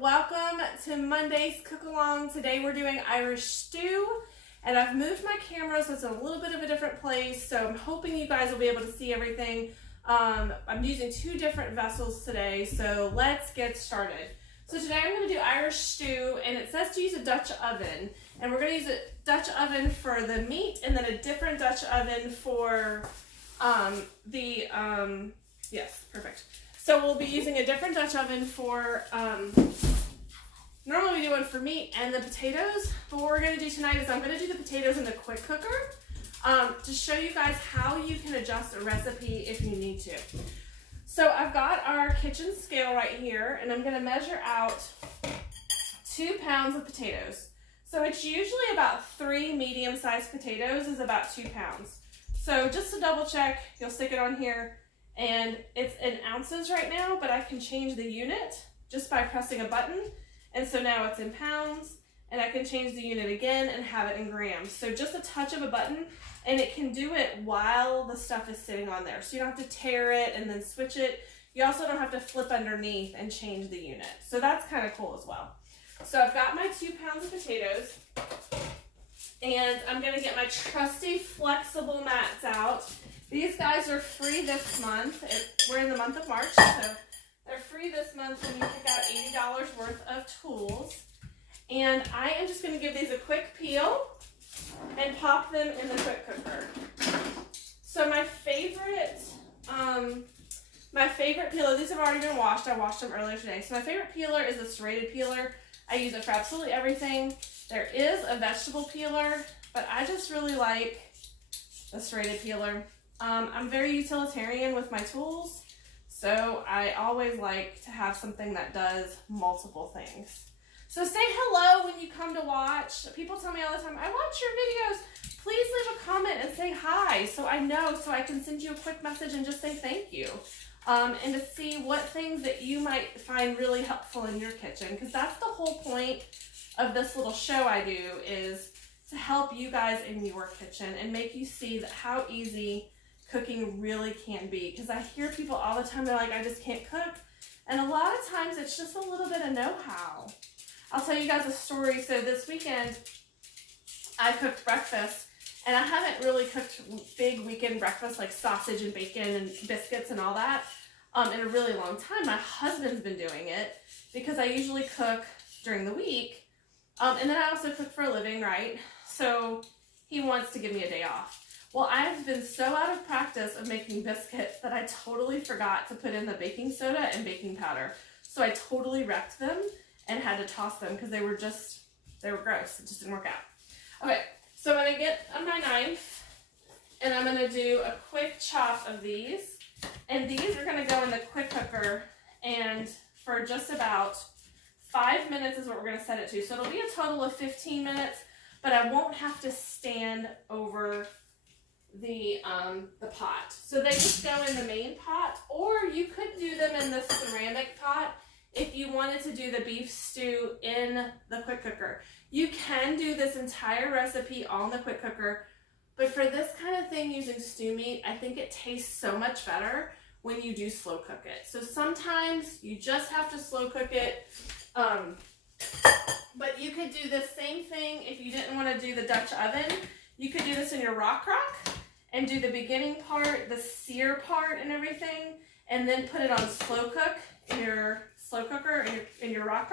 welcome to Monday's Cook Along. Today we're doing Irish stew, and I've moved my camera so it's in a little bit of a different place, so I'm hoping you guys will be able to see everything. I'm using two different vessels today, so let's get started. So today I'm going to do Irish stew, and it says to use a Dutch oven, and we're going to use a Dutch oven for the meat and then a different Dutch oven for yes, perfect. So we'll be using a different Dutch oven for, normally we do one for meat and the potatoes, but what we're going to do tonight is I'm going to do the potatoes in the quick cooker to show you guys how you can adjust a recipe if you need to. So I've got our kitchen scale right here, and I'm going to measure out 2 pounds of potatoes. So it's usually about 3 medium-sized potatoes is about 2 pounds. So just to double check, you'll stick it on here. And it's in ounces right now, but I can change the unit just by pressing a button. And so now it's in pounds, and I can change the unit again and have it in grams. So just a touch of a button, and it can do it while the stuff is sitting on there. So you don't have to tear it and then switch it. You also don't have to flip underneath and change the unit. So that's kind of cool as well. So I've got my 2 pounds of potatoes, and I'm gonna get my trusty flexible mats out. These guys are free this month. We're in the month of March, so they're free this month when you pick out $80 worth of tools. And I am just going to give these a quick peel and pop them in the quick cooker. So my favorite peeler, these have already been washed. I washed them earlier today. So my favorite peeler is the serrated peeler. I use it for absolutely everything. There is a vegetable peeler, but I just really like the serrated peeler. I'm very utilitarian with my tools, so I always like to have something that does multiple things. So say hello when you come to watch. People tell me all the time, I watch your videos. Please leave a comment and say hi so I know, so I can send you a quick message and just say thank you. And to see what things that you might find really helpful in your kitchen, because that's the whole point of this little show I do, is to help you guys in your kitchen and make you see that how easy cooking really can be. Because I hear people all the time, they're like, I just can't cook. And a lot of times it's just a little bit of know-how. I'll tell you guys a story. So this weekend I cooked breakfast, and I haven't really cooked big weekend breakfast like sausage and bacon and biscuits and all that in a really long time. My husband's been doing it because I usually cook during the week, and then I also cook for a living, right? So he wants to give me a day off. Well, I've been so out of practice of making biscuits that I totally forgot to put in the baking soda and baking powder. So I totally wrecked them and had to toss them because they were gross. It just didn't work out. Okay, so I'm gonna get my knife, and I'm gonna do a quick chop of these. And these are gonna go in the quick cooker, and for just about 5 minutes is what we're gonna set it to. So it'll be a total of 15 minutes, but I won't have to stand over the pot. So they just go in the main pot, or you could do them in the ceramic pot if you wanted to do the beef stew in the quick cooker. You can do this entire recipe on the quick cooker, but for this kind of thing using stew meat, I think it tastes so much better when you do slow cook it. So sometimes you just have to slow cook it, but you could do the same thing if you didn't want to do the Dutch oven. You could do this in your Rock and do the beginning part, the sear part and everything, and then put it on slow cook in your slow cooker in your Rock,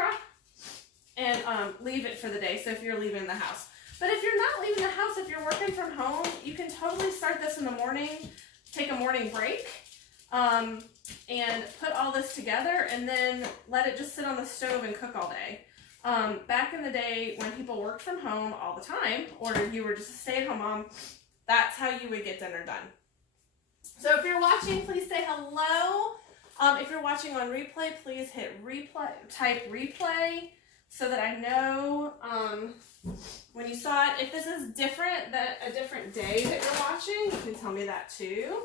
and leave it for the day, so if you're leaving the house. But if you're not leaving the house, if you're working from home, you can totally start this in the morning, take a morning break, and put all this together, and then let it just sit on the stove and cook all day. Back in the day when people worked from home all the time, or you were just a stay-at-home mom, that's how you would get dinner done. So if you're watching, please say hello. If you're watching on replay, please hit replay, type replay, so that I know when you saw it. If this is different, that a different day that you're watching, you can tell me that too.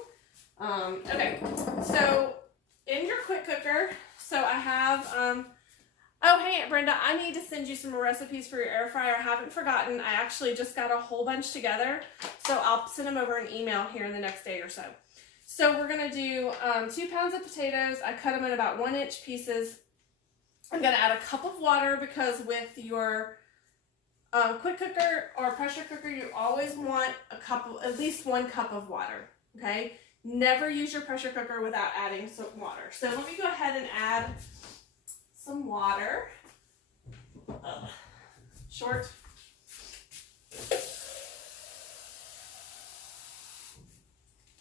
Okay, so in your quick cooker, so I have, oh, hey, Aunt Brenda, I need to send you some more recipes for your air fryer. I haven't forgotten. I actually just got a whole bunch together, so I'll send them over an email here in the next day or so. So we're going to do 2 pounds of potatoes. I cut them in about 1-inch pieces. I'm going to add a cup of water because with your quick cooker or pressure cooker, you always want at least 1 cup of water, okay? Never use your pressure cooker without adding some water. So let me go ahead and add some water. Short.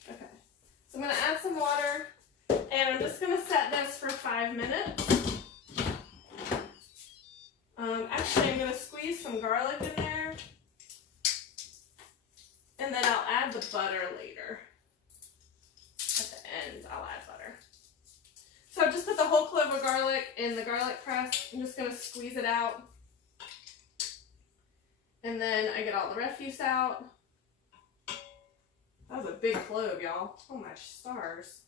Okay, so I'm going to add some water, and I'm just going to set this for 5 minutes. Actually, I'm going to squeeze some garlic in there, and then I'll add the butter later. At the end, I'll add butter. So I've just put the whole clove of garlic in the garlic press. I'm just going to squeeze it out. And then I get all the refuse out. That was a big clove, y'all. Oh my stars.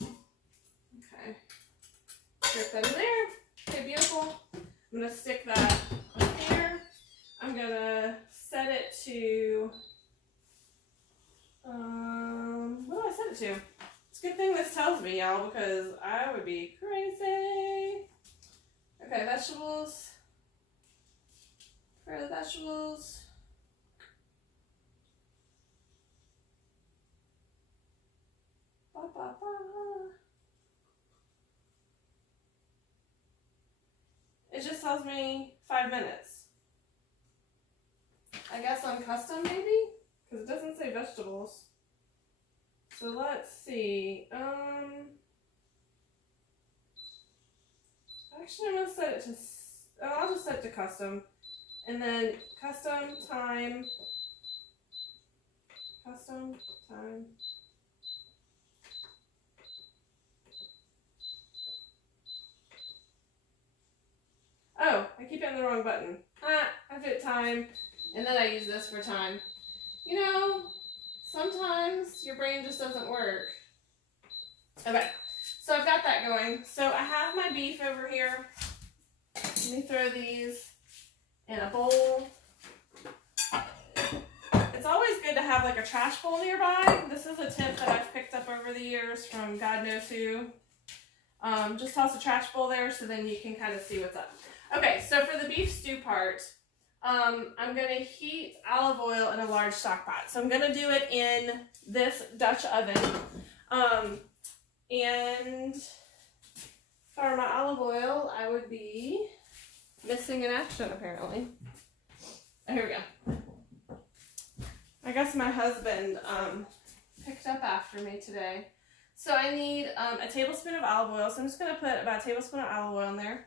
Okay. Drip that in there. Okay, beautiful. I'm going to stick that up here. I'm going to set it to, what do I set it to? It's a good thing this tells me, y'all, because I would be crazy. Okay, vegetables. For the vegetables. Ba, ba, ba. It just tells me 5 minutes. I guess on custom maybe? Because it doesn't say vegetables. So let's see. Actually I'm going to set it to, I'll just set it to custom. And then custom time. Oh, I keep hitting the wrong button. I hit time, and then I use this for time. You know, sometimes your brain just doesn't work. Okay, so I've got that going. So I have my beef over here. Let me throw these in a bowl. It's always good to have like a trash bowl nearby. This is a tip that I've picked up over the years from God knows who. Just toss a trash bowl there so then you can kind of see what's up. Okay, so for the beef stew part, I'm going to heat olive oil in a large stock pot. So I'm going to do it in this Dutch oven. And for my olive oil, I would be missing in action apparently. Oh, here we go. I guess my husband picked up after me today. So I need a tablespoon of olive oil. So I'm just going to put about a tablespoon of olive oil in there.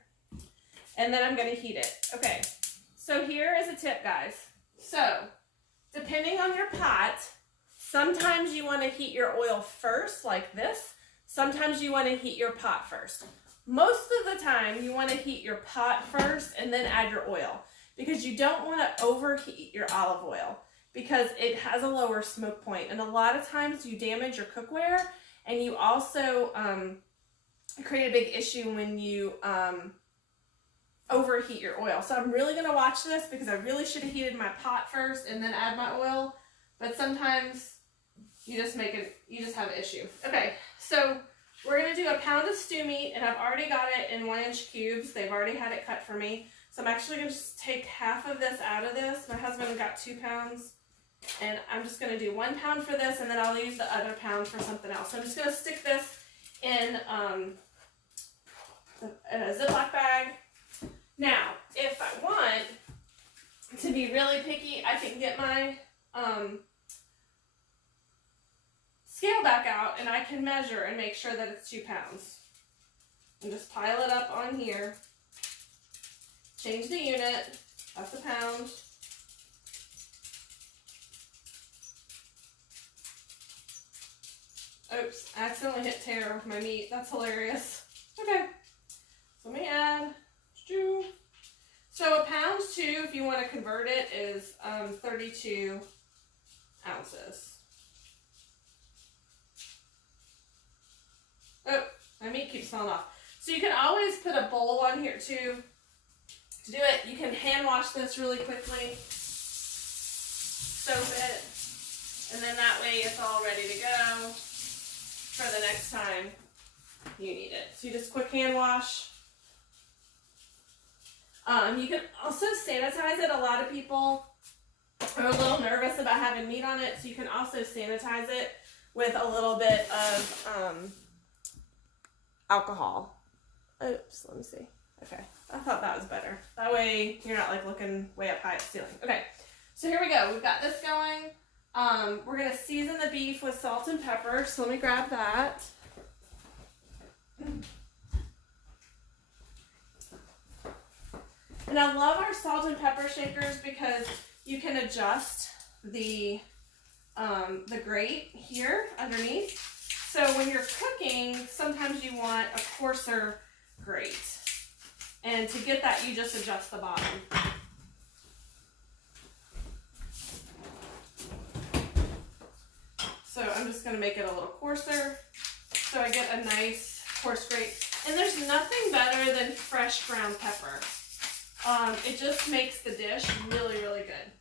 And then I'm going to heat it. Okay, so here is a tip, guys. So, depending on your pot, sometimes you want to heat your oil first, like this. Sometimes you want to heat your pot first. Most of the time, you want to heat your pot first and then add your oil. Because you don't want to overheat your olive oil. Because it has a lower smoke point. And a lot of times, you damage your cookware. And you also create a big issue when you overheat your oil. So I'm really going to watch this because I really should have heated my pot first and then add my oil. But sometimes you just have an issue. Okay, so we're going to do a pound of stew meat, and I've already got it in 1-inch cubes. They've already had it cut for me. So I'm actually going to just take half of this out of this. My husband got 2 pounds, and I'm just going to do 1 pound for this, and then I'll use the other pound for something else. So I'm just going to stick this in a Ziploc bag. Now, if I want to be really picky, I can get my scale back out and I can measure and make sure that it's 2 pounds. And just pile it up on here. Change the unit. That's a pound. Oops, I accidentally hit tear with my meat. That's hilarious. Okay, so let me add. So a pound too, if you want to convert it, is 32 ounces. Oh, my meat keeps falling off. So you can always put a bowl on here too. To do it, you can hand wash this really quickly. Soak it. And then that way it's all ready to go for the next time you need it. So you just quick hand wash. You can also sanitize it. A lot of people are a little nervous about having meat on it, so you can also sanitize it with a little bit of alcohol. Oops, let me see. Okay, I thought that was better. That way you're not like looking way up high at the ceiling. Okay, so here we go. We've got this going. We're gonna season the beef with salt and pepper. So let me grab that. And I love our salt and pepper shakers because you can adjust the grate here underneath. So when you're cooking, sometimes you want a coarser grate. And to get that, you just adjust the bottom. So I'm just gonna make it a little coarser so I get a nice coarse grate. And there's nothing better than fresh ground pepper. It just makes the dish really, really good.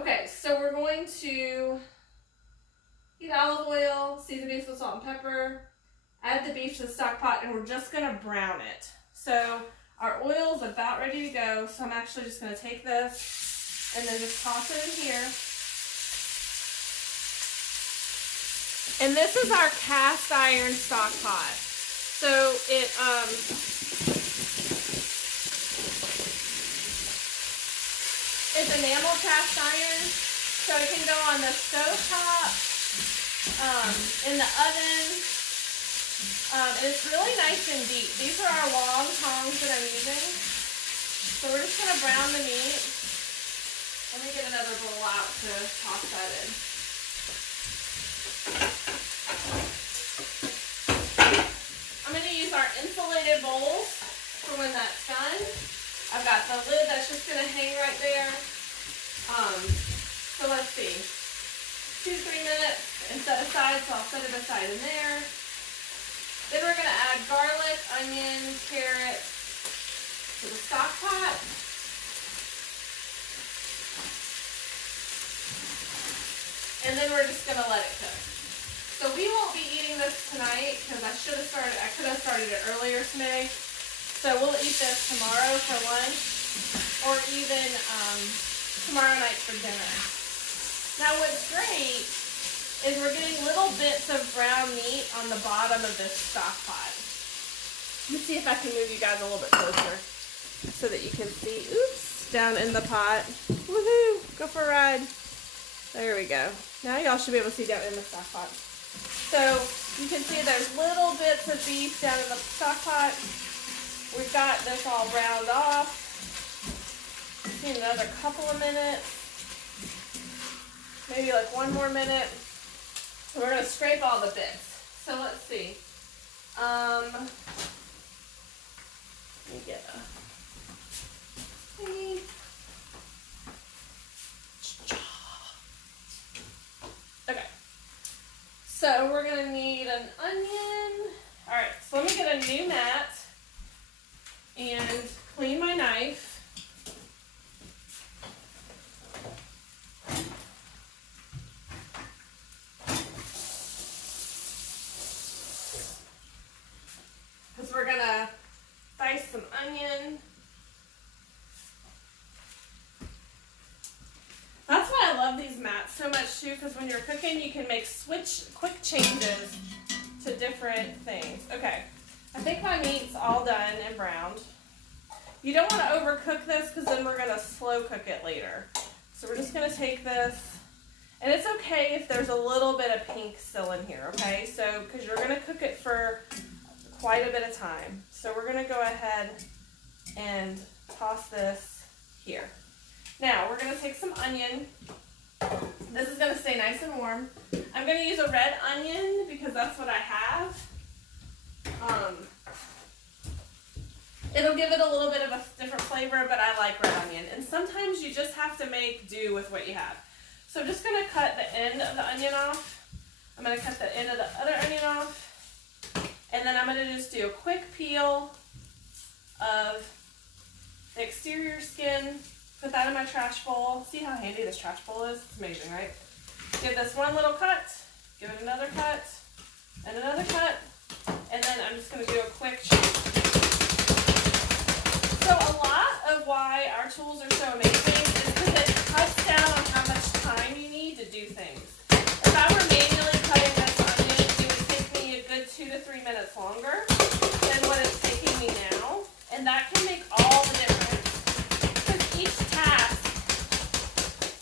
Okay, so we're going to heat olive oil, season beef with salt and pepper, add the beef to the stock pot, and we're just gonna brown it. So our oil's about ready to go, so I'm actually just gonna take this and then just toss it in here. And this is our cast iron stock pot. So it's enamel cast iron, so it can go on the stove top, in the oven, and it's really nice and deep. These are our long tongs that I'm using. So we're just gonna brown the meat. Let me get another bowl out to toss that in. I'm gonna use our insulated bowls for when that's done. I've got the lid that's just gonna hang right there. So let's see, 2-3 minutes and set aside, so I'll set it aside in there. Then we're gonna add garlic, onion, carrots to the stock pot. And then we're just gonna let it cook. So we won't be eating this tonight because I could have started it earlier today. So we'll eat this tomorrow for lunch or even tomorrow night for dinner. Now what's great is we're getting little bits of brown meat on the bottom of this stock pot. Let me see if I can move you guys a little bit closer so that you can see. Oops, down in the pot. Woohoo, go for a ride. There we go. Now y'all should be able to see down in the stock pot. So you can see there's little bits of beef down in the stock pot. We've got this all browned off. Need another couple of minutes. Maybe like one more minute. And we're gonna scrape all the bits. So let's see. Let me get a thingy. Okay. So we're gonna need an onion. All right, so let me get a new mat and clean my knife. Because we're gonna dice some onion. That's why I love these mats so much too, because when you're cooking you can make quick changes to different things. Okay, I think my meat's all done and browned. You don't want to overcook this because then we're going to slow cook it later. So we're just going to take this, and it's okay if there's a little bit of pink still in here, okay? So, because you're going to cook it for quite a bit of time. So we're going to go ahead and toss this here. Now, we're going to take some onion. This is going to stay nice and warm. I'm going to use a red onion because that's what I have. It'll give it a little bit of a different flavor, but I like red onion. And sometimes you just have to make do with what you have. So I'm just going to cut the end of the onion off. I'm going to cut the end of the other onion off. And then I'm going to just do a quick peel of the exterior skin. Put that in my trash bowl. See how handy this trash bowl is? It's amazing, right? Give this one little cut. Give it another cut. And another cut. And then I'm just going to do a quick chop. So a lot of why our tools are so amazing is because it cuts down on how much time you need to do things. If I were manually cutting this onion, it would take me a good 2 to 3 minutes longer than what it's taking me now. And that can make all the difference. Because each task,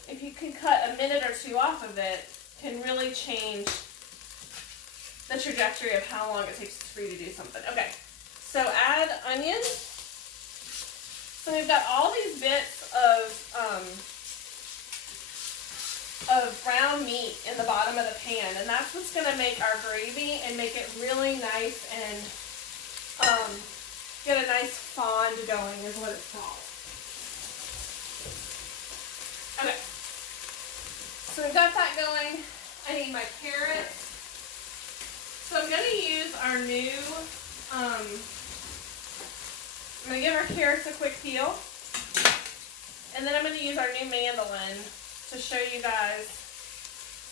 if you can cut a minute or two off of it, can really change the trajectory of how long it takes for you to do something. Okay, so add onion. So we've got all these bits of brown meat in the bottom of the pan, and that's what's going to make our gravy and make it really nice and get a nice fond going is what it's called. Okay, so we've got that going. I need my carrots. So I'm going to use our new, I'm going to give our carrots a quick peel. And then I'm going to use our new mandolin to show you guys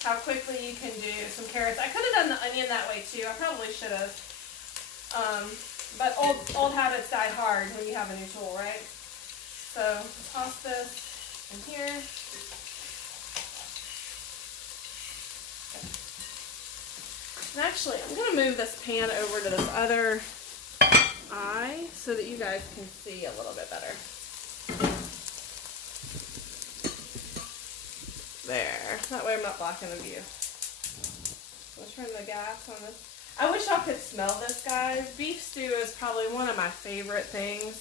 how quickly you can do some carrots. I could have done the onion that way too. I probably should have. But old habits die hard when you have a new tool, right? So toss this in here. And actually, I'm going to move this pan over to this other eye so that you guys can see a little bit better. There. That way I'm not blocking the view. Let's turn the gas on this. I wish y'all could smell this, guys. Beef stew is probably one of my favorite things.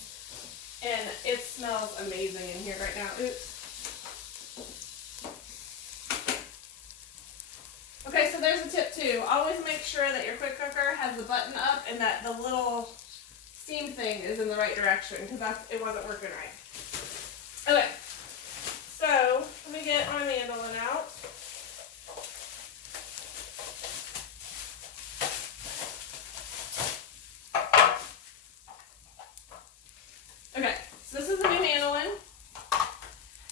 And it smells amazing in here right now. Oops. Okay, so there's a tip too. Always make sure that your quick cooker has the button up and that the little steam thing is in the right direction because it wasn't working right. Okay, so let me get my mandolin out. Okay, so this is the new mandolin.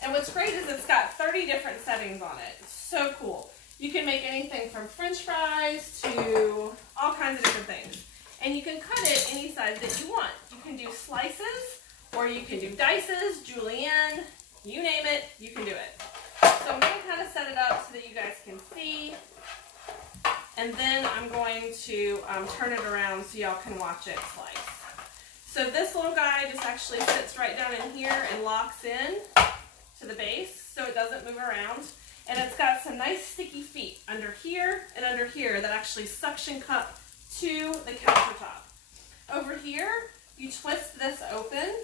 And what's great is it's got 30 different settings on it. It's so cool. You can make anything from French fries to all kinds of different things. And you can cut it any size that you want. You can do slices, or you can do dices, julienne, you name it, you can do it. So I'm going to kind of set it up so that you guys can see. And then I'm going to turn it around so y'all can watch it slice. So this little guy just actually sits right down in here and locks in to the base so it doesn't move around. And it's got some nice sticky feet under here and under here that actually suction cup to the countertop. Over here, you twist this open.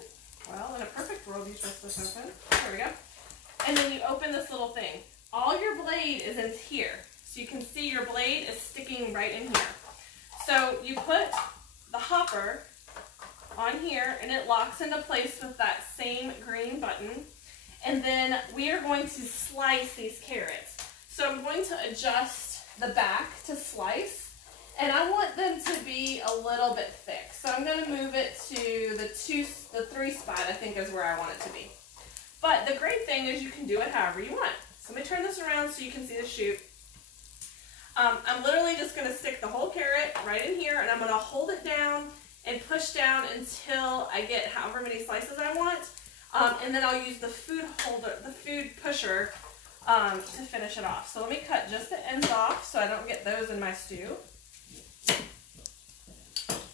Well, in a perfect world, you twist this open. There we go. And then you open this little thing. All your blade is in here. So you can see your blade is sticking right in here. So you put the hopper on here and it locks into place with that same green button. And then we are going to slice these carrots. So I'm going to adjust the back to slice. And I want them to be a little bit thick. So I'm going to move it to the 3 spot, I think is where I want it to be. But the great thing is you can do it however you want. So let me turn this around so you can see the shoot. I'm literally just going to stick the whole carrot right in here. And I'm going to hold it down and push down until I get however many slices I want. And then I'll use the food pusher to finish it off. So let me cut just the ends off so I don't get those in my stew.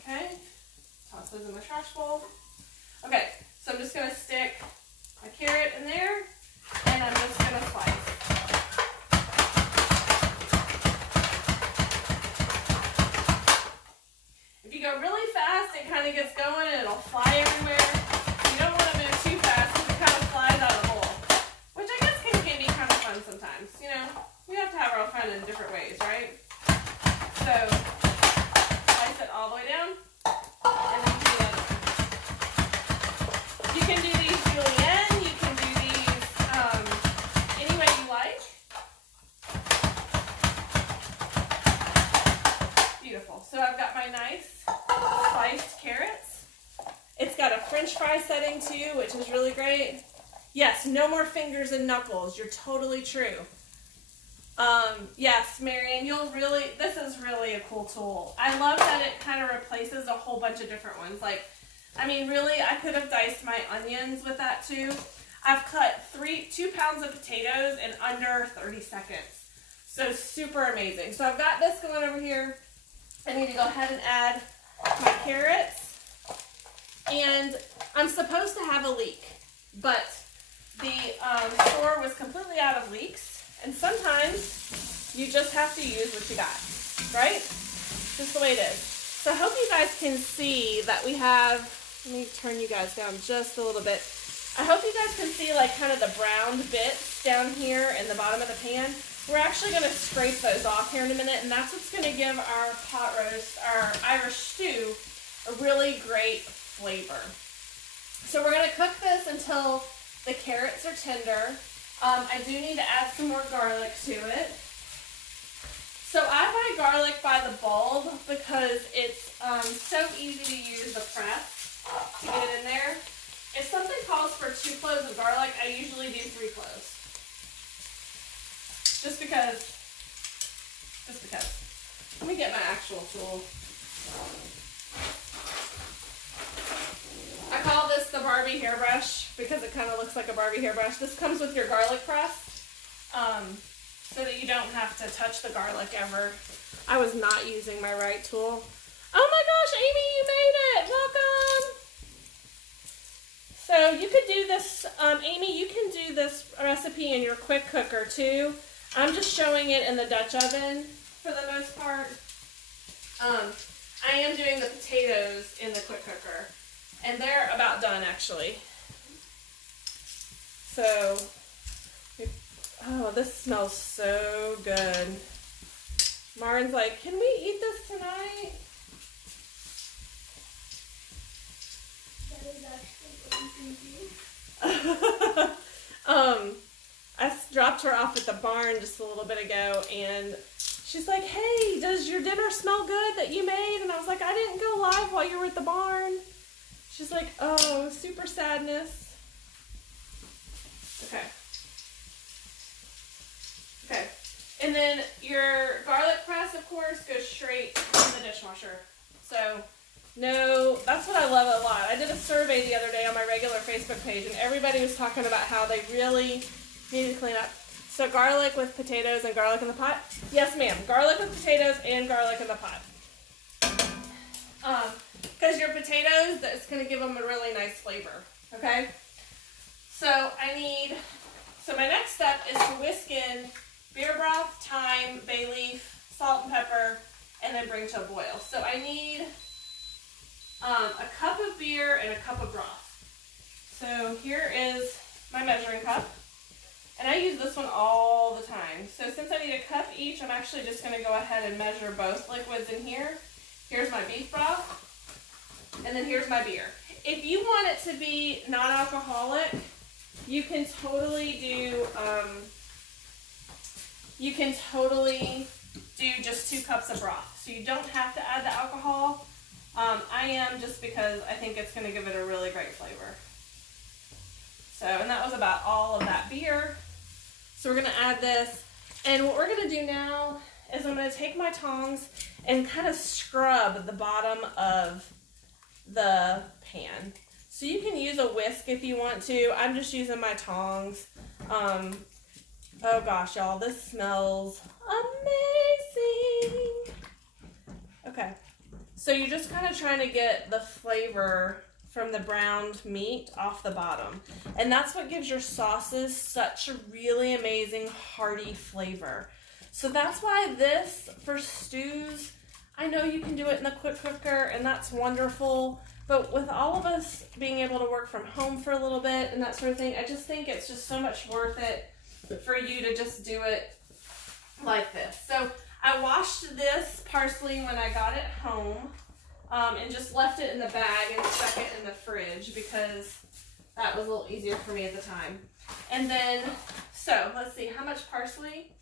Okay, toss those in my trash bowl. Okay, so I'm just going to stick my carrot in there and I'm just going to slice. If you go really fast, it kind of gets going and it'll fly everywhere. You don't want to move too fast because it kind of flies out of the bowl, which I guess can be kind of fun sometimes. You know, we have to have our fun in different ways, right? So slice it all the way down, and then do the other one. You can do these julienne, you can do these any way you like. Beautiful. So I've got my nice sliced carrots. It's got a French fry setting too, which is really great. Yes, no more fingers and knuckles. You're totally true. Yes, Marion, this is really a cool tool. I love that it kind of replaces a whole bunch of different ones. Like, I mean, really, I could have diced my onions with that too. I've cut 2 pounds of potatoes in under 30 seconds. So super amazing. So I've got this going over here. I need to go ahead and add my carrots. And I'm supposed to have a leek, but the store was completely out of leeks. And sometimes you just have to use what you got, right? Just the way it is. So I hope you guys can see that we have, let me turn you guys down just a little bit. I hope you guys can see like kind of the browned bits down here in the bottom of the pan. We're actually going to scrape those off here in a minute, and that's what's going to give our pot roast, our Irish stew, a really great flavor. So we're going to cook this until the carrots are tender. I do need to add some more garlic to it. So I buy garlic by the bulb because it's so easy to use the press to get it in there. If something calls for 2 cloves of garlic, I usually do 3 cloves. Just because. Let me get my actual tool. I call this the Barbie hairbrush because it kind of looks like a Barbie hairbrush. This comes with your garlic press, so that you don't have to touch the garlic ever. I was not using my right tool. Oh my gosh, Amy, you made it! Welcome! So you could do this, Amy, you can do this recipe in your quick cooker too. I'm just showing it in the Dutch oven for the most part. I am doing the potatoes in the quick cooker, and they're about done actually. So, oh, this smells so good. Marin's like, can we eat this tonight? That is actually what I'm thinking. I dropped her off at the barn just a little bit ago, and she's like, hey, does your dinner smell good that you made? And I was like, I didn't go live while you were at the barn. She's like, oh, super sadness. Okay. Okay. And then your garlic press, of course, goes straight in the dishwasher. So, no, that's what I love a lot. I did a survey the other day on my regular Facebook page, and everybody was talking about how they really need to clean up. So garlic with potatoes and garlic in the pot? Yes, ma'am. Garlic with potatoes and garlic in the pot. Because your potatoes, that's going to give them a really nice flavor. Okay? So my next step is to whisk in beer broth, thyme, bay leaf, salt and pepper, and then bring to a boil. So I need a cup of beer and a cup of broth. So here is my measuring cup. And I use this one all the time. So since I need a cup each, I'm actually just going to go ahead and measure both liquids in here. Here's my beef broth. And then here's my beer. If you want it to be non-alcoholic, you can totally do just 2 cups of broth. So you don't have to add the alcohol. I am just because I think it's going to give it a really great flavor. So, and that was about all of that beer. So we're going to add this. And what we're going to do now is I'm going to take my tongs and kind of scrub the bottom of the pan. So you can use a whisk if you want to. I'm just using my tongs. Oh gosh, y'all, this smells amazing. Okay. So you're just kind of trying to get the flavor from the browned meat off the bottom. And that's what gives your sauces such a really amazing hearty flavor. So that's why this, for stews, I know you can do it in the quick cooker and that's wonderful. But with all of us being able to work from home for a little bit and that sort of thing, I just think it's just so much worth it for you to just do it like this. So I washed this parsley when I got it home. And just left it in the bag and stuck it in the fridge because that was a little easier for me at the time. And then, so let's see, how much parsley?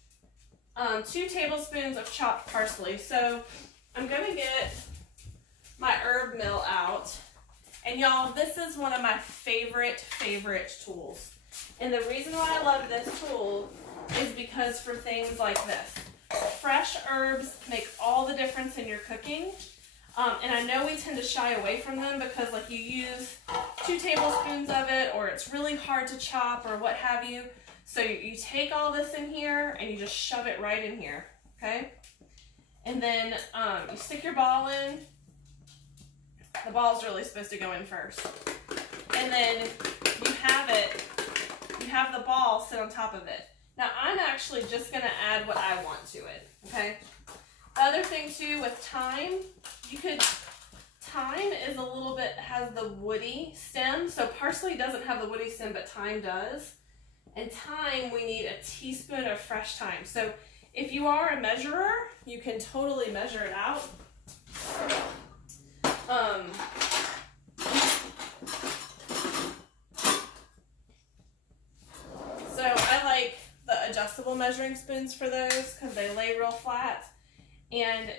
2 tablespoons of chopped parsley. So I'm going to get my herb mill out. And y'all, this is one of my favorite tools. And the reason why I love this tool is because for things like this, fresh herbs make all the difference in your cooking. And I know we tend to shy away from them because like you use 2 tablespoons of it, or it's really hard to chop or what have you. So you take all this in here and you just shove it right in here, okay? And then you stick your ball in. The ball's really supposed to go in first. And then you have the ball sit on top of it. Now I'm actually just gonna add what I want to it, okay? The other thing too with thyme, thyme is a little bit, has the woody stem. So parsley doesn't have the woody stem, but thyme does. And thyme, we need a teaspoon of fresh thyme. So if you are a measurer, you can totally measure it out. So I like the adjustable measuring spoons for those because they lay real flat. And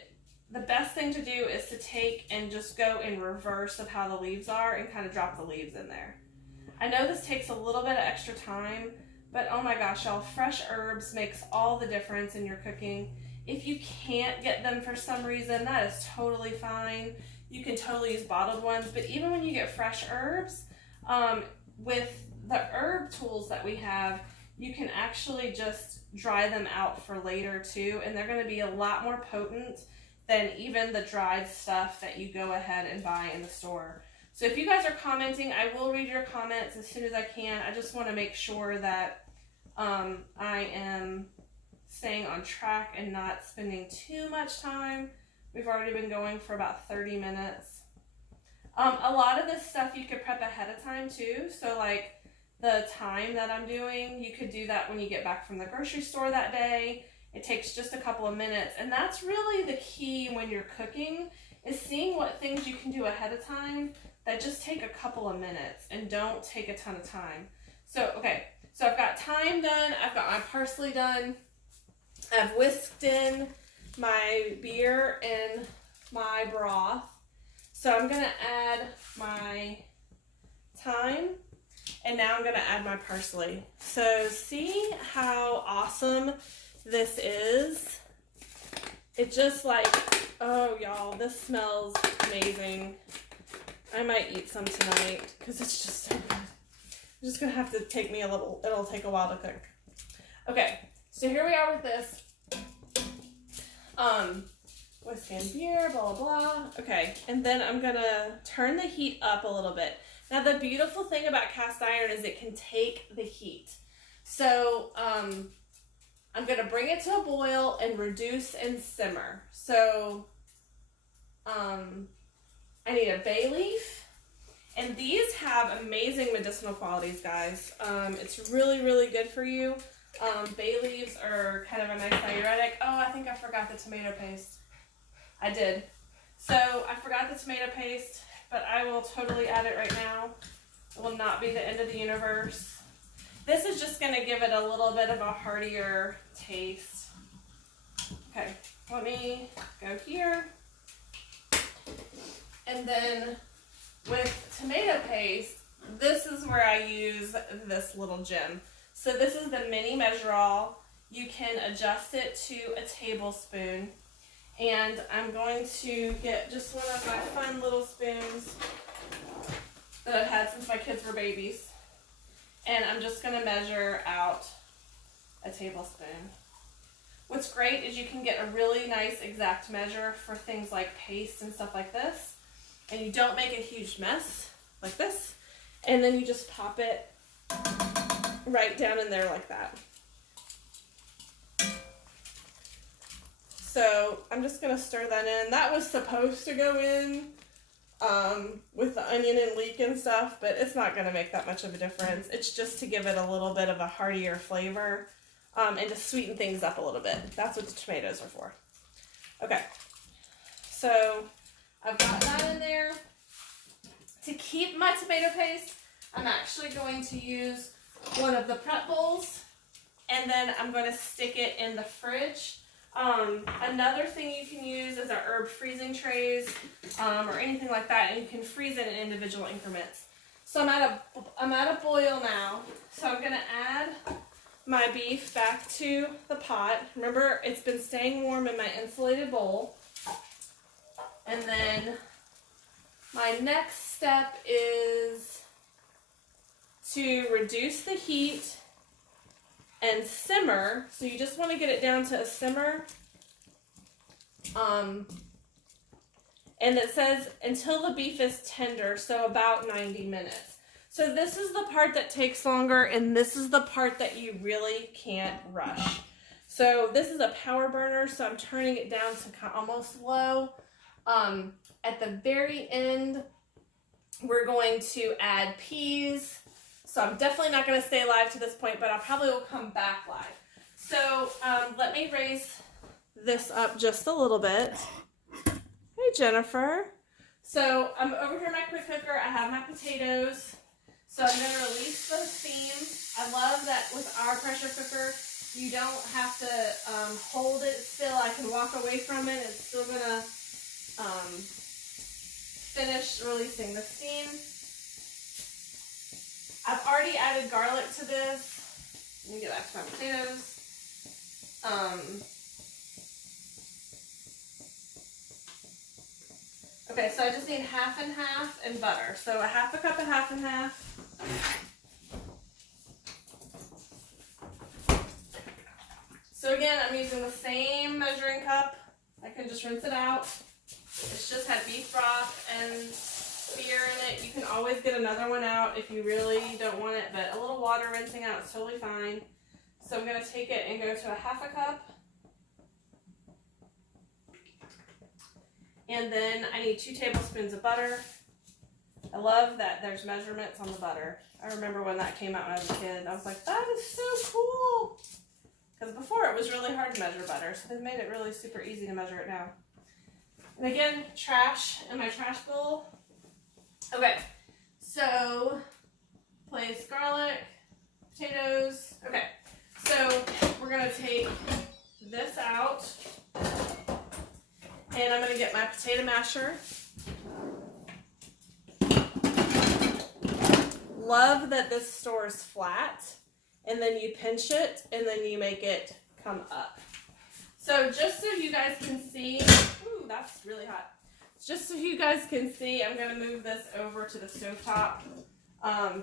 the best thing to do is to take and just go in reverse of how the leaves are and kind of drop the leaves in there. I know this takes a little bit of extra time, but oh my gosh, y'all, fresh herbs makes all the difference in your cooking. If you can't get them for some reason, that is totally fine. You can totally use bottled ones, but even when you get fresh herbs, with the herb tools that we have, you can actually just dry them out for later too, and they're going to be a lot more potent than even the dried stuff that you go ahead and buy in the store. So if you guys are commenting, I will read your comments as soon as I can. I just want to make sure that I am staying on track and not spending too much time. We've already been going for about 30 minutes. A lot of this stuff you could prep ahead of time too. So like the thyme that I'm doing, you could do that when you get back from the grocery store that day. It takes just a couple of minutes. And that's really the key when you're cooking, is seeing what things you can do ahead of time that just take a couple of minutes and don't take a ton of time. So, okay, so I've got thyme done. I've got my parsley done. I've whisked in my beer and my broth. So I'm gonna add my thyme, and now I'm gonna add my parsley. So see how awesome this is? It just like, oh y'all, this smells amazing. I might eat some tonight because it's just so good. I'm just gonna have to take me a little, it'll take a while to cook. Okay, so here we are with this. Whiskey and beer, blah, blah, blah. Okay, and then I'm gonna turn the heat up a little bit. Now the beautiful thing about cast iron is it can take the heat. So I'm gonna bring it to a boil and reduce and simmer. So I need a bay leaf, and these have amazing medicinal qualities, guys. It's really, really good for you. Bay leaves are kind of a nice diuretic. Oh, I think I forgot the tomato paste. I did. So I forgot the tomato paste, but I will totally add it right now. It will not be the end of the universe. This is just going to give it a little bit of a heartier taste. Okay, let me go here. And then with tomato paste, this is where I use this little gem. So this is the mini measure-all. You can adjust it to a tablespoon. And I'm going to get just one of my fun little spoons that I've had since my kids were babies. And I'm just going to measure out a tablespoon. What's great is you can get a really nice exact measure for things like paste and stuff like this. And you don't make a huge mess like this. And then you just pop it right down in there like that. So I'm just going to stir that in. That was supposed to go in with the onion and leek and stuff, but it's not going to make that much of a difference. It's just to give it a little bit of a heartier flavor and to sweeten things up a little bit. That's what the tomatoes are for. Okay, so I've got that in there. To keep my tomato paste, I'm actually going to use one of the prep bowls, and then I'm going to stick it in the fridge. Another thing you can use is our herb freezing trays or anything like that, and you can freeze it in individual increments. So I'm at a boil now, so I'm going to add my beef back to the pot. Remember, it's been staying warm in my insulated bowl. And then my next step is to reduce the heat and simmer. So you just want to get it down to a simmer. And it says until the beef is tender, so about 90 minutes. So this is the part that takes longer, and this is the part that you really can't rush. So this is a power burner, so I'm turning it down to almost low. At the very end, we're going to add peas. So I'm definitely not going to stay live to this point, but I probably will come back live. So let me raise this up just a little bit. Hey, Jennifer. So I'm over here in my quick cooker. I have my potatoes. So I'm going to release the steam. I love that with our pressure cooker, you don't have to hold it still. I can walk away from it. It's still going to finish releasing the steam. I've already added garlic to this. Let me get back to my potatoes. Okay, so I just need half and half and butter. So a half a cup of half and half. So again, I'm using the same measuring cup. I can just rinse it out. It's just had beef broth and spear in it. You can always get another one out if you really don't want it, but a little water rinsing out is totally fine. So I'm going to take it and go to a half a cup. And then I need 2 tablespoons of butter. I love that there's measurements on the butter. I remember when that came out when I was a kid. I was like, that is so cool. Because before it was really hard to measure butter, so they've made it really super easy to measure it now. And again, trash in my trash bowl. Okay, so place garlic, potatoes. Okay, so we're gonna take this out. And I'm going to get my potato masher. Love that this stores flat. And then you pinch it and then you make it come up. So just so you guys can see, ooh, that's really hot. Just so you guys can see, I'm going to move this over to the stovetop.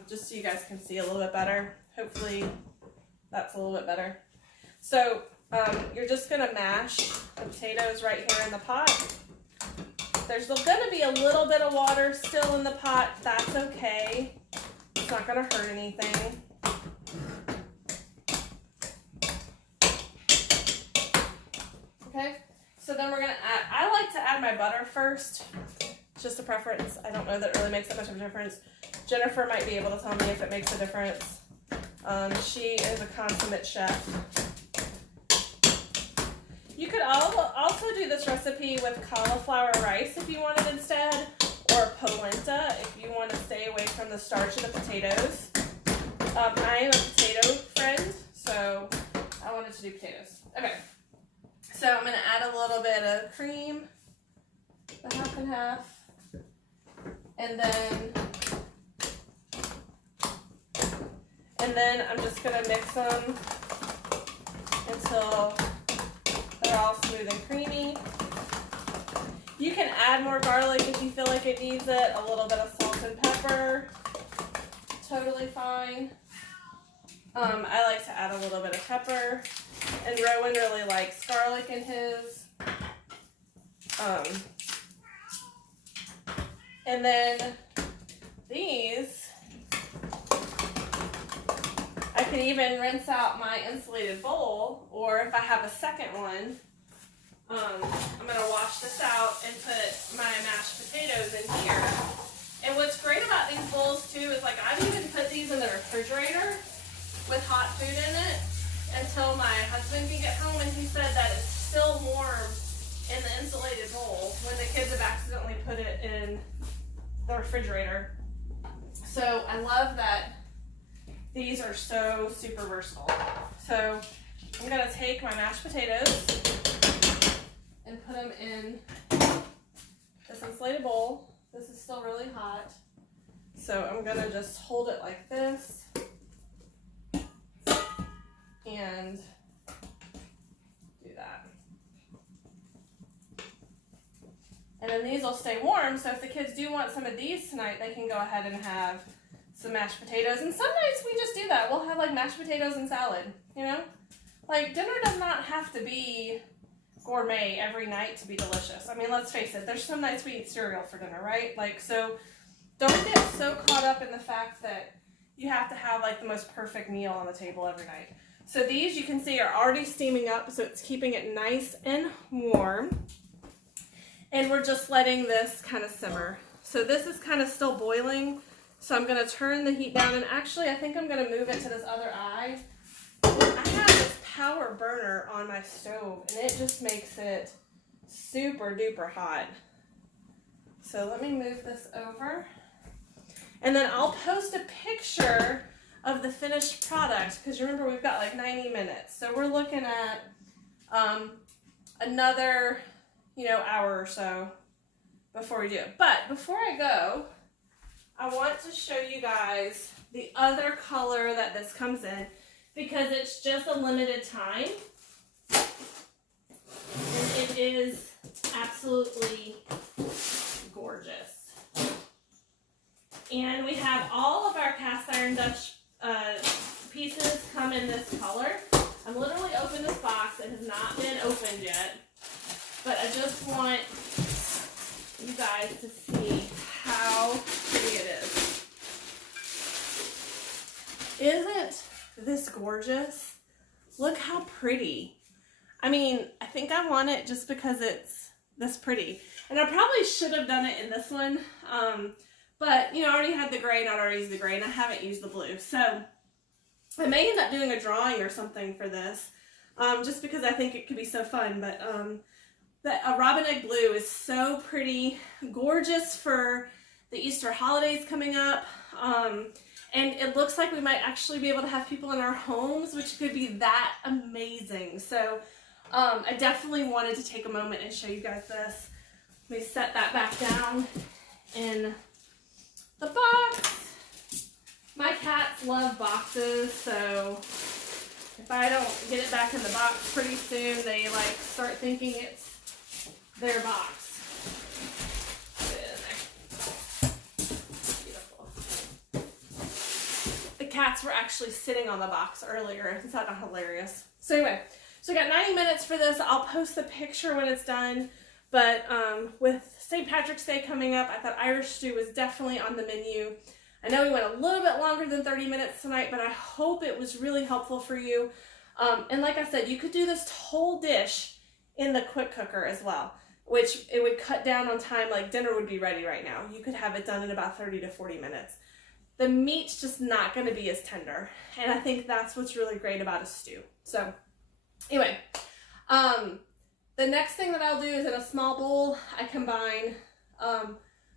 Just so you guys can see a little bit better. Hopefully that's a little bit better. So you're just going to mash the potatoes right here in the pot. There's going to be a little bit of water still in the pot. That's okay. It's not going to hurt anything. Okay, so then we're going to add, I like to add my butter first. It's just a preference. I don't know that it really makes that much of a difference. Jennifer might be able to tell me if it makes a difference. She is a consummate chef. You could also do this recipe with cauliflower rice if you wanted instead, or polenta if you want to stay away from the starch of the potatoes. I am a potato friend, so I wanted to do potatoes. Okay, so I'm going to add a little bit of cream, the half and half, and then I'm just going to mix them until they're all smooth and creamy. You can add more garlic if you feel like it needs it. A little bit of salt and pepper. Totally fine. I like to add a little bit of pepper. And Rowan really likes garlic in his. And then these, I can even rinse out my insulated bowl, or if I have a second one, I'm going to wash this out and put my mashed potatoes in here. And what's great about these bowls too is, like, I've even put these in the refrigerator with hot food in it until my husband can get home, and he said that it's still warm in the insulated bowl when the kids have accidentally put it in the refrigerator. So I love that these are so super versatile. So I'm going to take my mashed potatoes and put them in this insulated bowl. This is still really hot. So I'm going to just hold it like this. and do that. And then these will stay warm, so if the kids do want some of these tonight, they can go ahead and have some mashed potatoes. And some nights we just do that. We'll have like mashed potatoes and salad, you know? Like, dinner does not have to be gourmet every night to be delicious. I mean, let's face it, there's some nights we eat cereal for dinner, right? Like, so don't get so caught up in the fact that you have to have like the most perfect meal on the table every night. So these, you can see, are already steaming up, so it's keeping it nice and warm. And we're just letting this kind of simmer. So this is kind of still boiling, so I'm going to turn the heat down. And actually, I think I'm going to move it to this other eye. I have this power burner on my stove, and it just makes it super duper hot. So let me move this over. And then I'll post a picture of the finished product, because remember, we've got like 90 minutes. So we're looking at another, hour or so before we do it. But before I go, I want to show you guys the other color that this comes in, because it's just a limited time. And it is absolutely gorgeous. And we have all of our cast iron Dutch pieces come in this color. I'm literally opening this box. It has not been opened yet. But I just want you guys to see how pretty it is. Isn't this gorgeous? Look how pretty. I mean, I think I want it just because it's this pretty. And I probably should have done it in this one. But, I already had the gray, not already used the gray, and I haven't used the blue. So I may end up doing a drawing or something for this, just because I think it could be so fun. But a robin egg blue is so pretty, gorgeous for the Easter holidays coming up. And it looks like we might actually be able to have people in our homes, which could be that amazing. So I definitely wanted to take a moment and show you guys this. Let me set that back down in the box. My cats love boxes, so if I don't get it back in the box pretty soon, they like start thinking it's their box. Put it in there. Beautiful. The cats were actually sitting on the box earlier. Is that not hilarious? So anyway, so we got 90 minutes for this. I'll post the picture when it's done. But with St. Patrick's Day coming up, I thought Irish stew was definitely on the menu. I know we went a little bit longer than 30 minutes tonight, but I hope it was really helpful for you. And like I said, you could do this whole dish in the quick cooker as well, which it would cut down on time. Like dinner would be ready right now. You could have it done in about 30 to 40 minutes. The meat's just not going to be as tender. And I think that's what's really great about a stew. So anyway, the next thing that I'll do is in a small bowl, I combine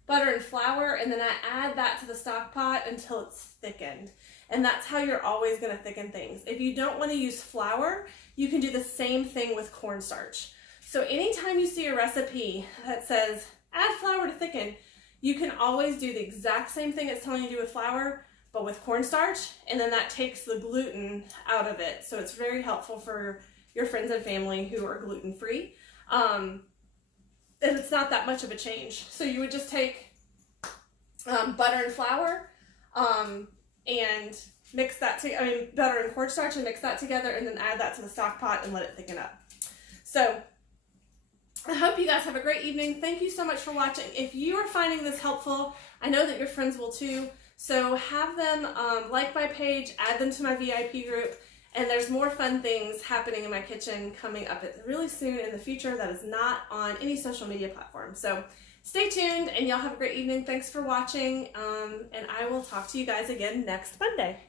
butter and flour, and then I add that to the stock pot until it's thickened. And that's how you're always going to thicken things. If you don't want to use flour, you can do the same thing with cornstarch. So anytime you see a recipe that says add flour to thicken, you can always do the exact same thing it's telling you to do with flour, but with cornstarch, and then that takes the gluten out of it. So it's very helpful for your friends and family who are gluten-free. And it's not that much of a change. So you would just take butter and flour and mix that butter and cornstarch and mix that together, and then add that to the stock pot and let it thicken up. So I hope you guys have a great evening. Thank you so much for watching. If you are finding this helpful, I know that your friends will too. So have them like my page, add them to my VIP group, and there's more fun things happening in my kitchen coming up really soon in the future that is not on any social media platform. So stay tuned, and y'all have a great evening. Thanks for watching, and I will talk to you guys again next Monday.